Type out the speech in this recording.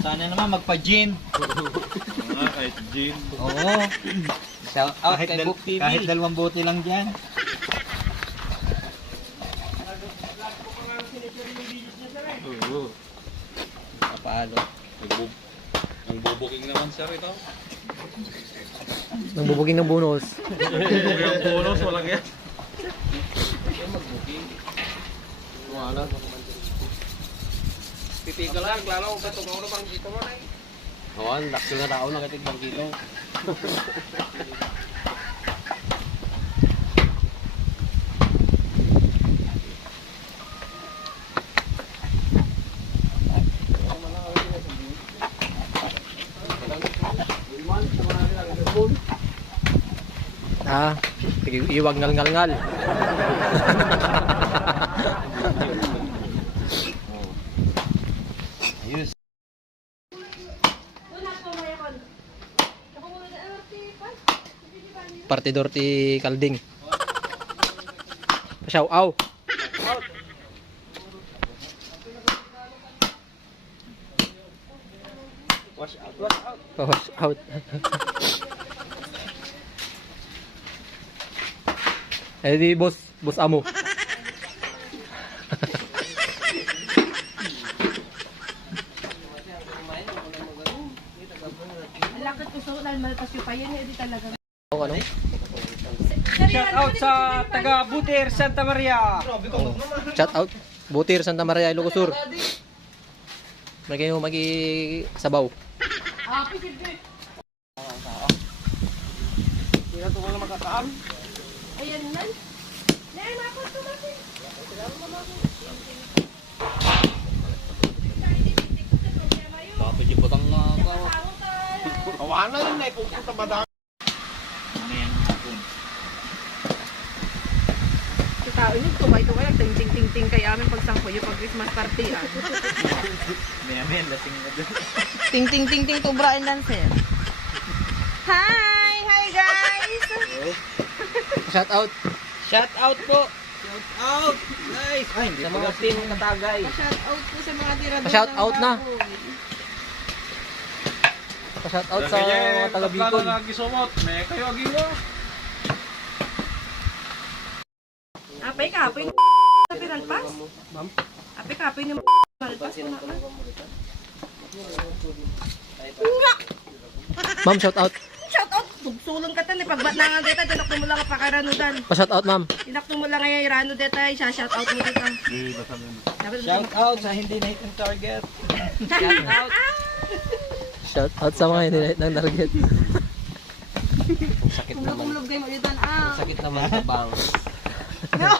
Sana naman magpa-gin. Kahit gin. Oo. Shout out kay Book TV. Kahit 2 bote lang dyan. Oo. Kapalo. Ang bubuking naman siya rito. Nagbubuking ng bonus. Bubuking ang bonus, walang yan. Wala. Pipigil lang, klaro, bato ko bang dito mo na. Oo, lakso na tao na katig bang dito. Ah, iwag ngal. Ayos. Partidor ti Kalding. Pasyaw, aw. Wash out, wash out. Pawas out. Eh di boss amo. Lakad ko sa ulan, malpas yung payan, hindi talaga. O ano? Shout out sa taga Butir, Santa Maria. Shout out. Butir, Santa Maria, Ilocos Sur. May kayo magi-sabaw. Ah, pisigre. Hindi na ito ko na makakaam. Ayan yan. Nay, mapot ko ba? Bakit yung batang nga ka? Kawanan yun eh, pupunta ba dami? Ano yan hapon? Sa tao nyo, tumay-tumay kaya ting-ting-ting kay amin pagsangkoy yung pag-Christmas party. Maya lasing na doon. Ting-ting-ting-ting to Brian Lancer. Hi! Hi guys! Shout out. Shout out po. Shout out. Guys. Ay, hindi Sa pa mga kasi. team katagay. Pa-shout out po sa mga tirador Pa-shout ng out na. baboy. Pa-shout out sa mga taga Bicol. Nagisumot, may kayo agiwa. Apay kapoy ng sa pinalpas? Ma'am? Apay kapoy ng pinalpas ko na. Ma'am, shout out. Shout out! Tugsulong ka tali. Pagbat na nga deta, tinakto mo lang ka pakaranudan. Pa-shout out, ma'am. Tinakto mo lang nga yung rano deta, isa-shout out mo deta. Shout out sa hindi na hit ng target. Shout out. Shout out sa mga hindi ng target. Sakit naman. Kumulog kayo mo dito. Ah! Sakit naman sa bangs. No!